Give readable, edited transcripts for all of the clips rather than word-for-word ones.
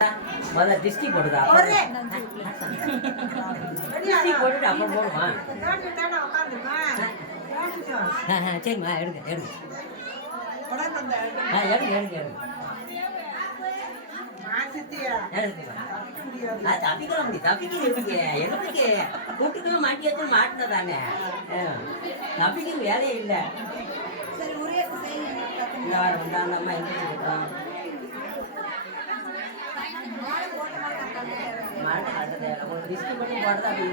முதல்ல டிஸ்டி போடுதா டிஸ்டி போட்டுட்டு அப்புறம் போடுமா சரிம்மா எடுங்க எடுங்க எடுங்க எடுங்க எடுங்க தப்பிக்கலாம் முடியும் தப்பிக்க எப்படி கூட்டுக்கெல்லாம் மாட்டியாச்சு மாட்டினதானே தப்பிக்க வேலையே இல்லை இந்த வாரம் அந்த அம்மா எந்திரிச்சு மாட்டை காட்டுறது ஒரு டிஸ்டி மட்டும் போடுறதா அப்படி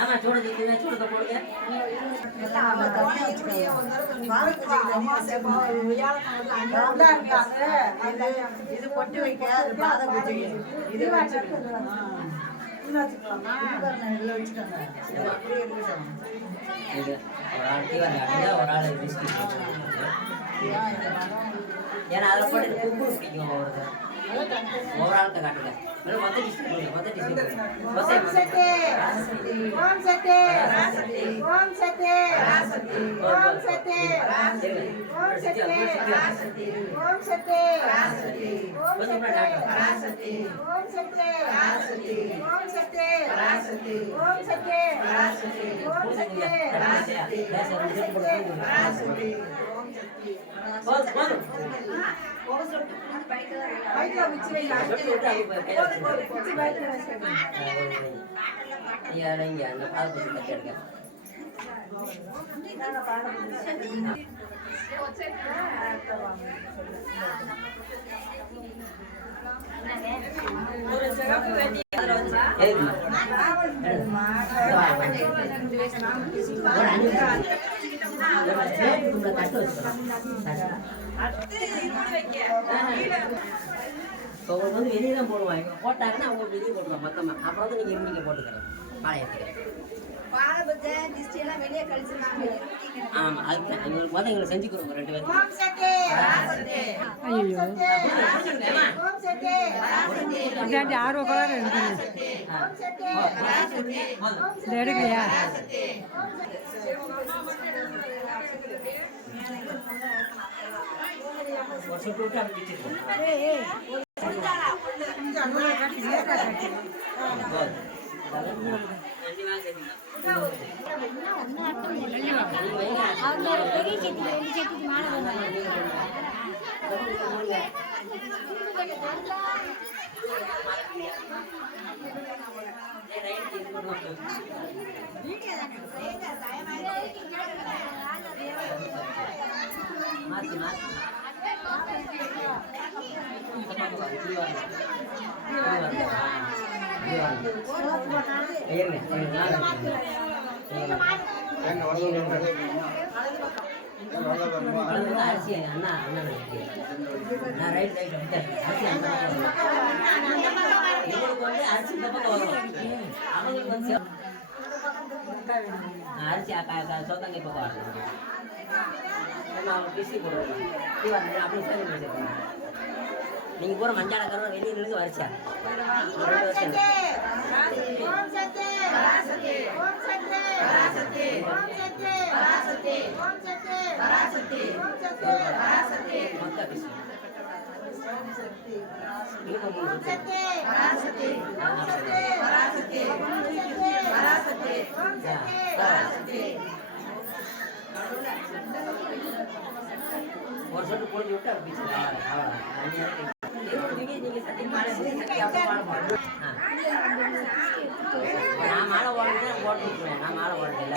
ஆமா சூட சூடத்தை போடுங்க இது கொட்டி வைக்க பாதை இது ஏன்னா அதில் போட்டு கும்பு பிடிக்கும் ஒரு ஆளுக்கு காட்டுங்க மொத்த டிஸ்ட்ரிக் மொத்த வந்து வெளியே தான் போடுவாங்க போட்டாங்கன்னா அவங்க வெளியே போடுவாங்க மொத்தமா அப்புறம் வந்து நீங்க இருந்தீங்க போட்டுக்கிறேன் பாளையத்துக்கு ஆமா அதுதான் எங்களுக்கு முதல் எங்களை செஞ்சு கொடுங்க 2 பேரும் ஆர்வம் எடுக்கலையா அரிசி அண்ணா அண்ணா ரைட் ரைட் எங்களுக்கு வந்து அரிசி இந்த பக்கம் வரும் அவங்களுக்கு வந்து அரிசி சோத்தங்கை பக்கம் வரணும் அவங்க பிசி போடுவோம் அப்படி சேர்ந்து வச்சுருக்கோம் நீங்கள் பூரா மஞ்சால கருவா வெளியே நின்று வரிசா 2 வருஷம் மொத்த பிசி ஒரு சொட்டு பொழிஞ்சு விட்டு அப்படி நான் மாலை ஓடுறேன் ஓட்டு விட்டுருவேன் நான் மாலை ஓடுறதில்ல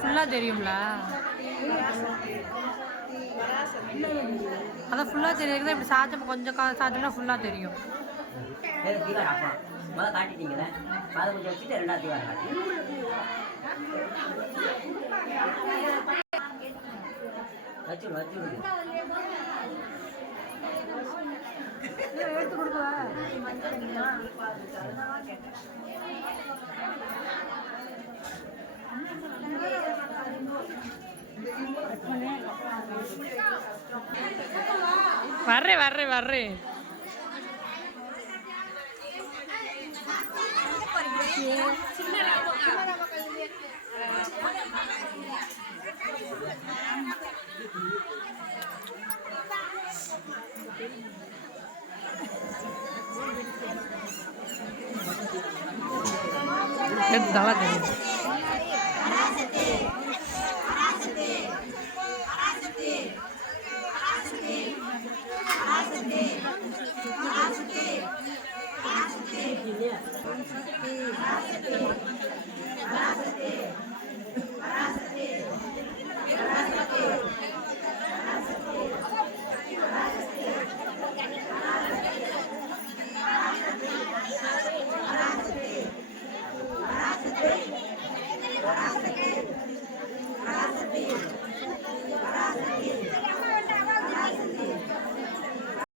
ஃபுல்லா தெரியுங்களா? அதான் ஃபுல்லா தெரியுது. இப்படி சாச்சம் கொஞ்சம் சாச்சம்னா ஃபுல்லா தெரியும். காட்டிட்டீங்களே அதை கொஞ்சம் வச்சுட்டு 2வது தீவாரம் காட்டி வச்சுடுங்க வர்றேன் வர்றேன் வர்றேன். நல்லா தெரியும். இல்லையா